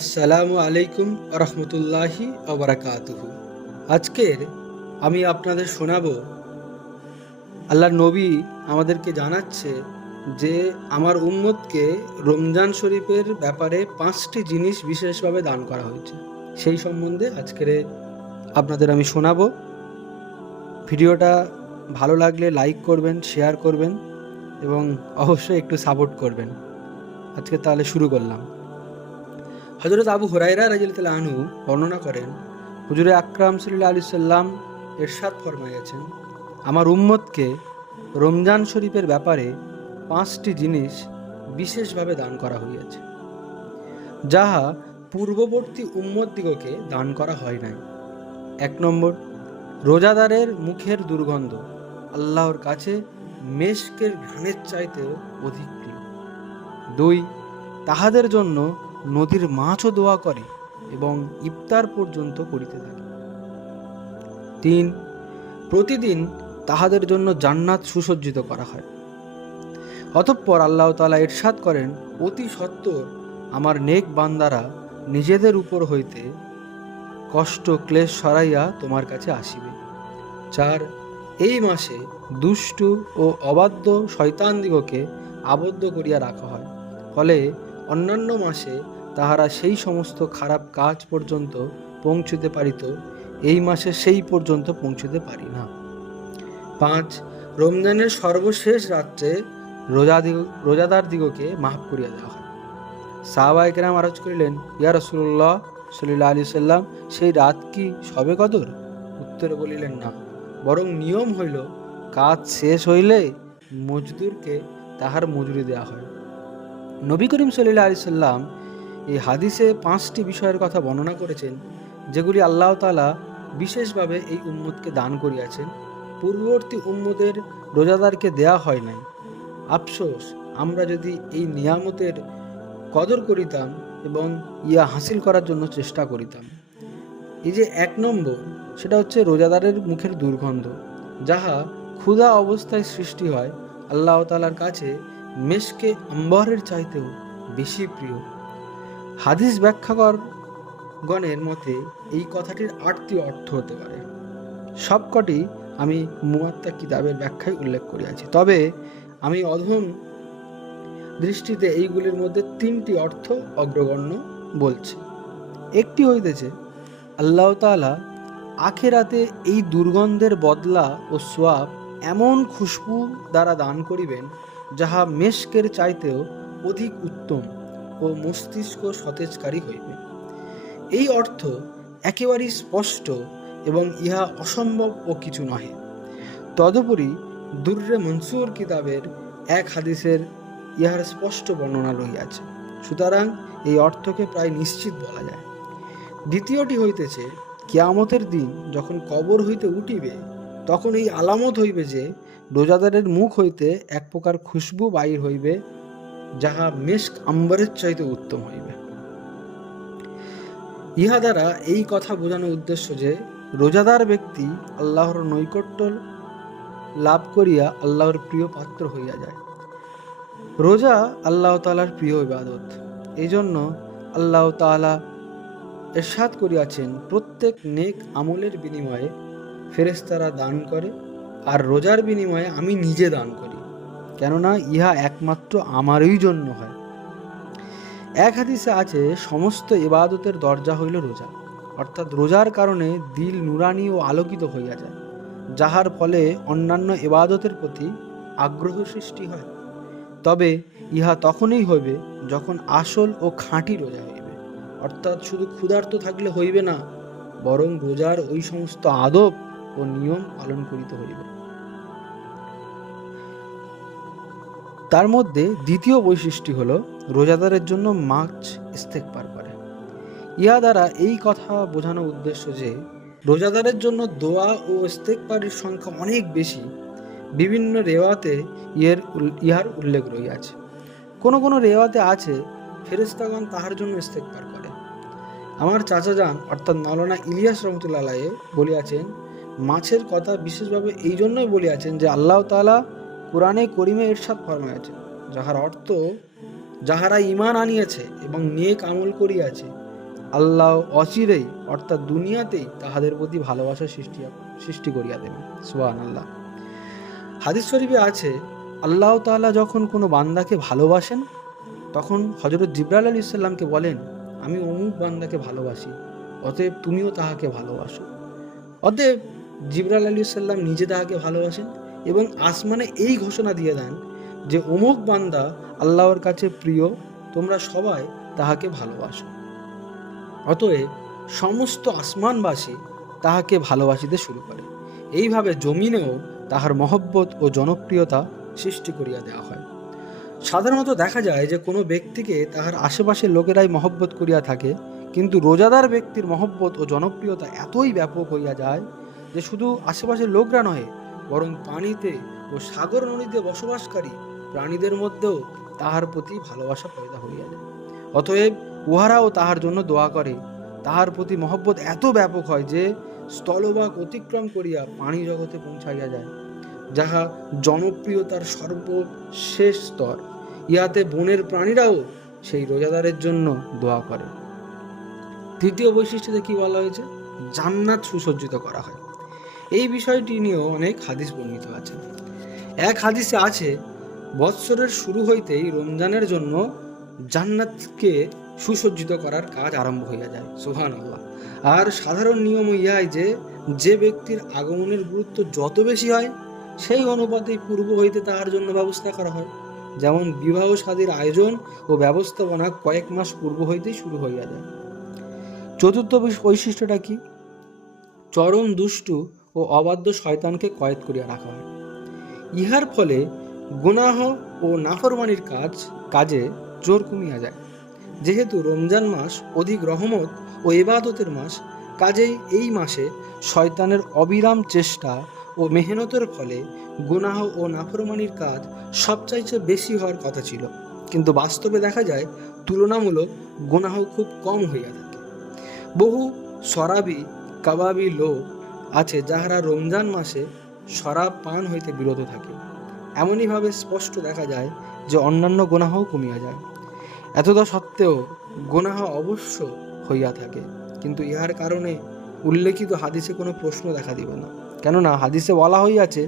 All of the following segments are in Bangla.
আসসালামু আলাইকুম রহমতুল্লাহি ওবরাকাতুহু। আজকের আমি আপনাদের শোনাবো, আল্লাহর নবী আমাদেরকে জানাচ্ছে যে আমার উম্মতকে রমজান শরীফের ব্যাপারে 5টি জিনিস বিশেষভাবে দান করা হয়েছে। সেই সম্বন্ধে আজকের আপনাদের আমি শোনাবো। ভিডিওটা ভালো লাগলে লাইক করবেন, শেয়ার করবেন এবং অবশ্যই একটু সাপোর্ট করবেন। আজকে তাহলে শুরু করলাম। হযরত আবু হুরায়রা রাদিয়াল্লাহু আনহু বর্ণনা করেন, হুজুরে আকরাম সাল্লাল্লাহু আলাইহি সাল্লাম ইরশাদ ফরমাইয়াছেন, আমার উম্মতকে রমজান শরীফের ব্যাপারে 5টি জিনিস বিশেষভাবে দান করা হইয়াছে, যাহা পূর্ববর্তী উম্মতদিগকে দান করা হয় নাই। 1 নম্বর, রোজাদারের মুখের দুর্গন্ধ আল্লাহর কাছে মেশকের ঘ্রাণের চাইতেও অধিক প্রিয়। 2, তাহাদের জন্য নদীর মাছও দোয়া করে এবং ইফতার পর্যন্ত করিতে থাকে। 3, প্রতিদিন তাহাদের জন্য জান্নাত সুসজ্জিত করা হয়। অতঃপর আল্লাহ তাআলা ইরশাদ করেন, অতি সত্বর আমার নেক বান্দারা নিজেদের উপর হইতে কষ্ট ক্লেশ সরাইয়া তোমার কাছে আসিবে। 4, এই মাসে দুষ্টু ও অবাধ্য শয়তানদিগকে আবদ্ধ করিয়া রাখা হয়, ফলে অন্যান্য মাসে তাহারা সেই সমস্ত খারাপ কাজ পর্যন্ত পৌঁছিতে পারিত, এই মাসে সেই পর্যন্ত পৌঁছিতে পারি না। 5, রমজানের সর্বশেষ রাত্রে রোজাদারদিগকে মাফ করিয়া দেওয়া হয়। সাহাবায়ে কেরাম আরজ করিলেন, ইয়া রাসূলুল্লাহ সাল্লাল্লাহু আলাইহি সাল্লাম, সেই রাত কি শবে কদর? উত্তরে বলিলেন, না, বরং নিয়ম হইল কাজ শেষ হইলে মজদুরকে তাহার মজুরি দেওয়া হয়। নবী করিম সাল্লাল্লাহু আলাইহি সাল্লাম এই হাদিসে 5টি বিষয়ের কথা বর্ণনা করেছেন, যেগুলি আল্লাহ তাআলা বিশেষভাবে এই উম্মতকে দান করিয়াছেন। পূর্ববর্তী উম্মতের রোজাদারকে দেয়া হয় নাই। আফসোস, আমরা যদি এই নিয়ামতের কদর করিতাম এবং ইয়া হাসিল করার জন্য চেষ্টা করিতাম। এই যে 1 নম্বর, সেটা হচ্ছে রোজাদারের মুখের দুর্গন্ধ, যাহা ক্ষুধা অবস্থায় সৃষ্টি হয়, আল্লাহ তাআলার কাছে মেশকে আম্বরের চাইতেও বেশি প্রিয়। হাদিস ব্যাখ্যাকরগণের মতে এই কথাটির 8টি অর্থ হতে পারে। সবকটি আমি মুয়াত্তা কিতাবের ব্যাখ্যায় উল্লেখ করিয়াছি, তবে আমি অধম দৃষ্টিতে এইগুলির মধ্যে 3টি অর্থ অগ্রগণ্য বলছি। একটি হইতেছে, আল্লাহ তাআলা আখিরাতে এই দুর্গন্ধের বদলা ও সোয়াব এমন খুশবু দ্বারা দান করিবেন, যাহা মেশকের চাইতেও অধিক উত্তম ও মস্তিষ্ক সতেজকারী হইবে। এই অর্থ একেবারেই স্পষ্ট এবং ইহা অসম্ভব ও কিছু নহে। তদুপরি দুররে মনসুর কিতাবের এক হাদিসের ইহার স্পষ্ট বর্ণনা রহিয়াছে, সুতরাং এই অর্থকে প্রায় নিশ্চিত বলা যায়। দ্বিতীয়টি হইতেছে, কিয়ামতের দিন যখন কবর হইতে উঠিবে, তখন এই আলামত হইবে যে রোজাদারের মুখ হইতে এক প্রকার খুশবু বাহির হইবে, যাহা মেশক আম্বরের চাইতে উত্তম হইবে। ইহা দ্বারা এই কথা বোঝানোর উদ্দেশ্য যে রোজাদার ব্যক্তি আল্লাহর নৈকট্য লাভ করিয়া আল্লাহর প্রিয় পাত্র হইয়া যায়। রোজা আল্লাহ তাআলার প্রিয় ইবাদত, এই জন্য আল্লাহ তাআলা ইরশাদ করিয়াছেন, প্রত্যেক নেক আমলের বিনিময়ে ফেরেশতারা দান করে, আর রোজার বিনিময়ে আমি নিজে দান করি, কেননা ইহা একমাত্র আমারই জন্য হয়। এক হাদিসে আছে, সমস্ত ইবাদতের দরজা হইল রোজা, অর্থাৎ রোজার কারণে দিল নুরানি ও আলোকিত হইয়া যায়, যাহার ফলে অন্যান্য ইবাদতের প্রতি আগ্রহ সৃষ্টি হয়। তবে ইহা তখনই হইবে যখন আসল ও খাঁটি রোজা হইবে, অর্থাৎ শুধু ক্ষুধার্ত থাকলে হইবে না, বরং রোজার ওই সমস্ত আদব ও নিয়ম পালন করিতে হইবে। তার মধ্যে দ্বিতীয় বৈশিষ্ট্য হল, রোজাদারের জন্য মাছ ইস্তেগফার করে। ইহা দ্বারা এই কথা বোঝানোর উদ্দেশ্য যে রোজাদারের জন্য দোয়া ও ইস্তেগফারের সংখ্যা অনেক বেশি। বিভিন্ন রেওয়াতে ইহার উল্লেখ রইয়াছে। কোনো কোনো রেওয়াতে আছে, ফেরেশতাগণ তাহার জন্য ইস্তেগফার করে। আমার চাচা যান অর্থাৎ মাওলানা ইলিয়াস রহমতুল্লাহ আলাইহি বলিয়াছেন, মাছের কথা বিশেষভাবে এই জন্যই বলিয়াছেন যে আল্লাহ তাআলা কুরআনে করিমে ইরশাদ ফরমাইয়াছেন, যাহার অর্থ, যাহারা ঈমান আনিয়াছে এবং নেক আমল করিয়াছে আল্লাহ অচিরেই অর্থাৎ দুনিয়াতেই তাহাদের প্রতি ভালোবাসা সৃষ্টি করিয়া দেবেন। সুবহানাল্লাহ। হাদিস শরীফে আছে, আল্লাহ তাআলা যখন কোনো বান্দাকে ভালোবাসেন তখন হযরত জিবরাইল আলাইহিস সালামকে বলেন, আমি অমুক বান্দাকে ভালোবাসি, অতএব তুমিও তাহাকে ভালোবাসো। অতএব জিবরাইল আলাইহিস সালাম নিজে তাহাকে ভালোবাসেন এবং আসমানে এই ঘোষণা দিয়ে দেন যে অমুক বান্দা আল্লাহর কাছে প্রিয়, তোমরা সবাই তাহাকে ভালোবাসো। অতএব সমস্ত আসমানবাসী তাহাকে ভালোবাসিতে শুরু করে। এইভাবে জমিনেও তাহার মহব্বত ও জনপ্রিয়তা সৃষ্টি করিয়া দেওয়া হয়। সাধারণত দেখা যায় যে কোনো ব্যক্তিকে তাহার আশেপাশের লোকেরাই মহব্বত করিয়া থাকে, কিন্তু রোজাদার ব্যক্তির মহব্বত ও জনপ্রিয়তা এতই ব্যাপক হইয়া যায় যে শুধু আশেপাশের লোকরা নহে, বরং পানিতে ও সাগর নদীতে বসবাসকারী প্রাণীদের মধ্যেও তাহার প্রতি ভালোবাসা পয়দা হইয়া যায়। অতএব উহারাও তাহার জন্য দোয়া করে। তাহার প্রতি মহব্বত এত ব্যাপক হয় যে স্থলভাগ অতিক্রম করিয়া পানি জগতে পৌঁছাইয়া যায়, যাহা জনপ্রিয়তার সর্বশেষ স্তর। ইহাতে বনের প্রাণীরাও সেই রোজাদারের জন্য দোয়া করে। তৃতীয় বৈশিষ্ট্যতে কি বলা হয়েছে? জান্নাত সুসজ্জিত করা হয়। এই বিষয়টি নিয়েও অনেক হাদিস বর্ণিত আছে। এক হাদিসে আছে, বৎসরের শুরু হইতেই রমজানের জন্য জান্নাতকে সুসজ্জিত করার কাজ আরম্ভ হইয়া যায়। সুবহানাল্লাহ। আর সাধারণ নিয়ম ইহাই যে, যে ব্যক্তির আগমনের গুরুত্ব যত বেশি হয় সেই অনুপাতেই পূর্ব হইতে তাহার জন্য ব্যবস্থা করা হয়। যেমন বিবাহ শাদীর আয়োজন ও ব্যবস্থাপনা কয়েক মাস পূর্ব হইতেই শুরু হইয়া যায়। চতুর্থ বৈশিষ্ট্যটা কি? চরম দুষ্টু ও অবাধ্য শয়তানকে কয়েদ করিয়া রাখা হয়। ইহার ফলে গুনাহ ও নাফরমানির কাজে জোর কমিয়া যায়। যেহেতু রমজান মাস অধিক রহমত ও ইবাদতের মাস, কাজেই এই মাসে শয়তানের অবিরাম চেষ্টা ও মেহনতের ফলে গুনাহ ও নাফরমানির কাজ সবচাইতে বেশি হওয়ার কথা ছিল, কিন্তু বাস্তবে দেখা যায় তুলনামূলক গুনাহ খুব কম হইয়া থাকে। বহু শরাবি কাবাবি লোক আছে যাহারা রমজান মাসে শরাব পান হইতে বিরত থাকে। এমনইভাবে স্পষ্ট দেখা যায় যে অন্যান্য গুনাহও কমিয়া যায়। এতদা সত্ত্বেও গুনাহ অবশ্য হইয়া থাকে, কিন্তু ইহার কারণে উল্লেখিত হাদিসে কোনো প্রশ্ন দেখা দিবে না, কেননা হাদিসে বলা হইয়াছে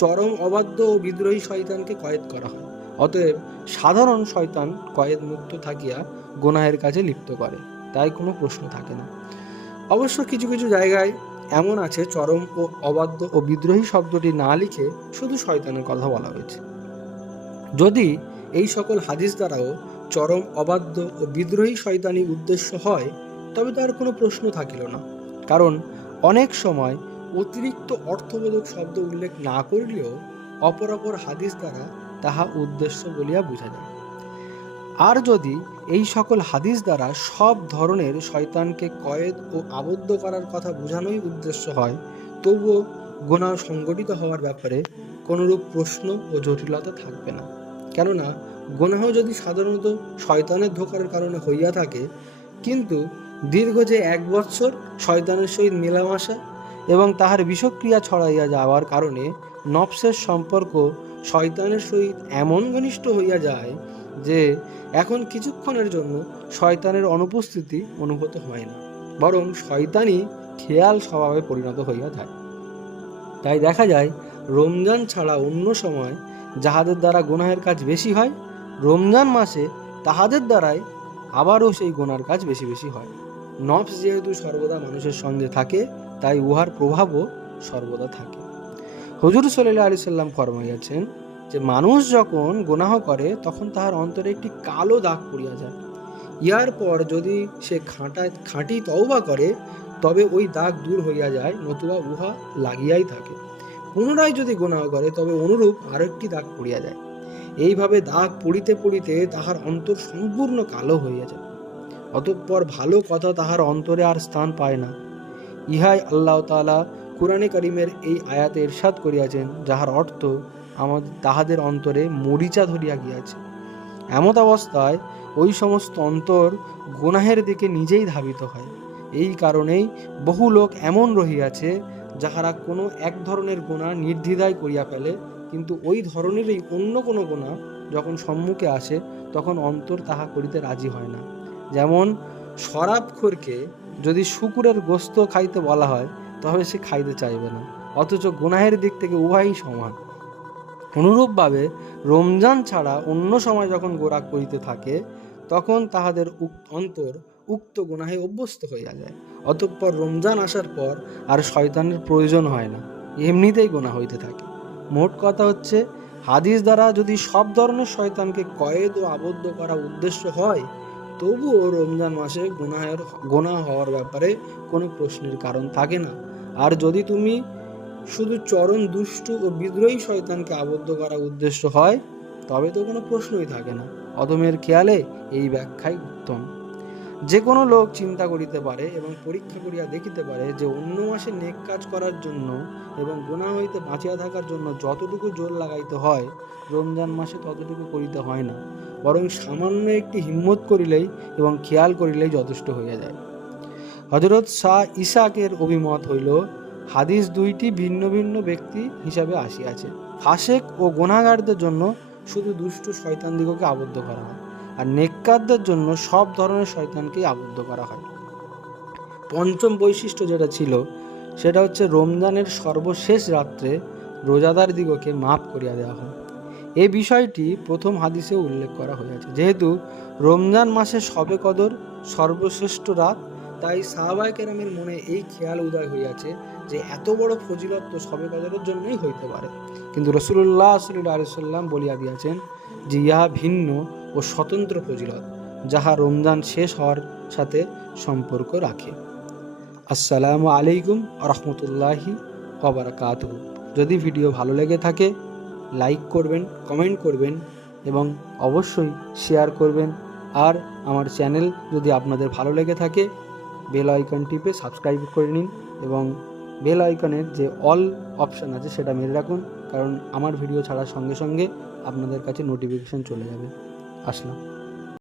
চরম অবাধ্য ও বিদ্রোহী শয়তানকে কয়েদ করা হয়। অতএব সাধারণ শয়তান কয়েদ মুক্ত থাকিয়া গুনাহের কাজে লিপ্ত করে, তাই কোনো প্রশ্ন থাকে না। অবশ্য কিছু কিছু জায়গায় এমন আছে চরম ও অবাধ্য ও বিদ্রোহী শব্দটি না লিখে শুধু শয়তানের কথা বলা হয়েছে। যদি এই সকল হাদিস দ্বারাও চরম অবাধ্য ও বিদ্রোহী শয়তানি উদ্দেশ্য হয়, তবে তার কোনো প্রশ্ন থাকিল না, কারণ অনেক সময় অতিরিক্ত অর্থবোধক শব্দ উল্লেখ না করিলেও অপর অপর হাদিস দ্বারা তাহা উদ্দেশ্য বলিয়া বোঝা যায়। আর যদি এই সকল হাদিস দ্বারা সব ধরনের শয়তানকে কয়েদ ও আবদ্ধ করার কথা বোঝানোই উদ্দেশ্য হয়, তবুও গুনাহ সংগঠিত হওয়ার ব্যাপারে কোনরূপ প্রশ্ন ও জটিলতা থাকবে না। কেননা গুনাহ যদি সাধারণত শয়তানের ধোঁকার কারণে হইয়া থাকে, কিন্তু দীর্ঘ যে 1 বৎসর শয়তানের সহিত মেলামেশা এবং তাহার বিষক্রিয়া ছড়াইয়া যাওয়ার কারণে নফসের সম্পর্ক শয়তানের সহিত এমন ঘনিষ্ঠ হইয়া যায় যে এখন কিছুক্ষণের জন্য শয়তানের অনুপস্থিতি অনুভূত হয় না, বরং শয়তানই খেয়াল স্বভাবে পরিণত হইয়া যায়। তাই দেখা যায় রমজান ছাড়া অন্য সময় যাহাদের দ্বারা গুনাহের কাজ বেশি হয়, রমজান মাসে তাহাদের দ্বারাই আবারও সেই গুনার কাজ বেশি বেশি হয়। নফস যেহেতু সর্বদা মানুষের সঙ্গে থাকে, তাই উহার প্রভাবও সর্বদা থাকে। হুজুর সাল্লাল্লাহু আলাইহি সাল্লাম ফরমাইয়াছেন যে মানুষ যখন গুনাহ করে তখন তাহার অন্তরে একটি কালো দাগ পড়িয়া যায়। ইহার পর যদি সে খাঁটি তওবা করে, তবে ওই দাগ দূর হইয়া যায়, নতুবা উহা লাগিয়াই থাকে। পুনরায় যদি গুনাহ করে, তবে অনুরূপ আরেকটি দাগ পড়িয়া যায়। এইভাবে দাগ পড়িতে পড়িতে তাহার অন্তর সম্পূর্ণ কালো হইয়া যায়। অতঃপর ভালো কথা তাহার অন্তরে আর স্থান পায় না। ইহাই আল্লাহ তাআলা কুরআনে কারীমের এই আয়াতে ইরশাদ করিয়াছেন, যাহার অর্থ তাহাদের অন্তরে মরিচা ধরিয়া গিয়াছে। এমত অবস্থায় ওই সমস্ত অন্তর গুনাহের দিকে নিজেই ধাবিত হয়। এই কারণেই বহু লোক এমন রহিয়াছে যাহারা কোনো এক ধরনের গুনাহ নির্দ্বিধায় করিয়া ফেলে, কিন্তু ওই ধরনেরই অন্য কোনো গুনাহ যখন সম্মুখে আসে তখন অন্তর তাহা করিতে রাজি হয় না। যেমন শরাবখোরকে যদি শূকরের গোস্ত খাইতে বলা হয় তবে সে খাইতে চাইবে না, অথচ গুনাহের দিক থেকে উভয়ই সমান। অনুরূপভাবে রমজান ছাড়া অন্য সময় যখন গোরা করিতে থাকে তখন তাহাদের অন্তর উক্ত গুনাহে অভ্যস্ত হইয়া যায়। অতঃপর রমজান আসার পর আর শয়তানের প্রয়োজন হয় না, এমনিতেই গুনাহ হইতে থাকে। মোট কথা হচ্ছে, হাদিস দ্বারা যদি সব ধরনের শয়তানকে কয়েদ ও আবদ্ধ করা উদ্দেশ্য হয়, তবুও রমজান মাসে গুনাহ হওয়ার ব্যাপারে কোনো প্রশ্নের কারণ থাকে না। আর যদি তুমি শুধু চরম দুষ্টু ও বিদ্রোহী শয়তানকে আবদ্ধ করা উদ্দেশ্য হয়, তবে তো কোনো প্রশ্নই থাকে না। অদমের খেয়ালে এই ব্যাখ্যাই উত্তম। যে কোনো লোক চিন্তা করিতে পারে এবং পরীক্ষা করিয়া দেখিতে পারে যে অন্য মাসে নেক কাজ করার জন্য এবং গুনাহ হইতে বাঁচিয়া থাকার জন্য যতটুকু জোর লাগাইতে হয়, রমজান মাসে ততটুকু করিতে হয় না, বরং সামান্য একটি হিম্মত করিলেই এবং খেয়াল করিলেই যথেষ্ট হইয়া যায়। হযরত শাহ ইসহাকের অভিমত হইল, হাদিস দুইটি ভিন্ন ভিন্ন ব্যক্তি হিসাবে আসিয়াছে। ফাসেক ও গুনাহগারদের জন্য শুধু দুষ্ট শয়তানদিগকে আবদ্ধ করা হয়, আর নেককারদের জন্য সব ধরনের শয়তানকেই আবদ্ধ করা হয়। পঞ্চম বৈশিষ্ট্য যেটা ছিল সেটা হচ্ছে রমজানের সর্বশেষ রাত্রে রোজাদার দিগকে মাফ করিয়া দেওয়া হয়। এই বিষয়টি প্রথম হাদিসে উল্লেখ করা হয়েছে। যেহেতু রমজান মাসে শবে কদর সর্বশ্রেষ্ঠ রাত, তাই সাহাবায়ে কেরামের মনে এই খেয়াল উদয় হইয়াছে যে এত বড় ফজিলত তো শবে কদরের জন্যই হইতে পারে। কিন্তু রাসূলুল্লাহ সাল্লাল্লাহু আলাইহি ওয়াসাল্লাম বলিয়া দিয়াছেন যে ইহা ভিন্ন ও স্বতন্ত্র ফজিলত, যাহা রমজান শেষ হওয়ার সাথে সম্পর্ক রাখে। আসসালামু আলাইকুম ওয়া রাহমাতুল্লাহি ওয়া বারাকাতুহু। যদি ভিডিও ভালো লেগে থাকে লাইক করবেন, কমেন্ট করবেন এবং অবশ্যই শেয়ার করবেন। আর আমার চ্যানেল যদি আপনাদের ভালো লেগে থাকে বেল আইকন টিপে সাবস্ক্রাইব করে নিন এবং বেল আইকনের যে অল অপশান আছে সেটা মেরে রাখুন, কারণ আমার ভিডিও ছাড়ার সঙ্গে সঙ্গে আপনাদের কাছে নোটিফিকেশন চলে যাবে। আসলাম।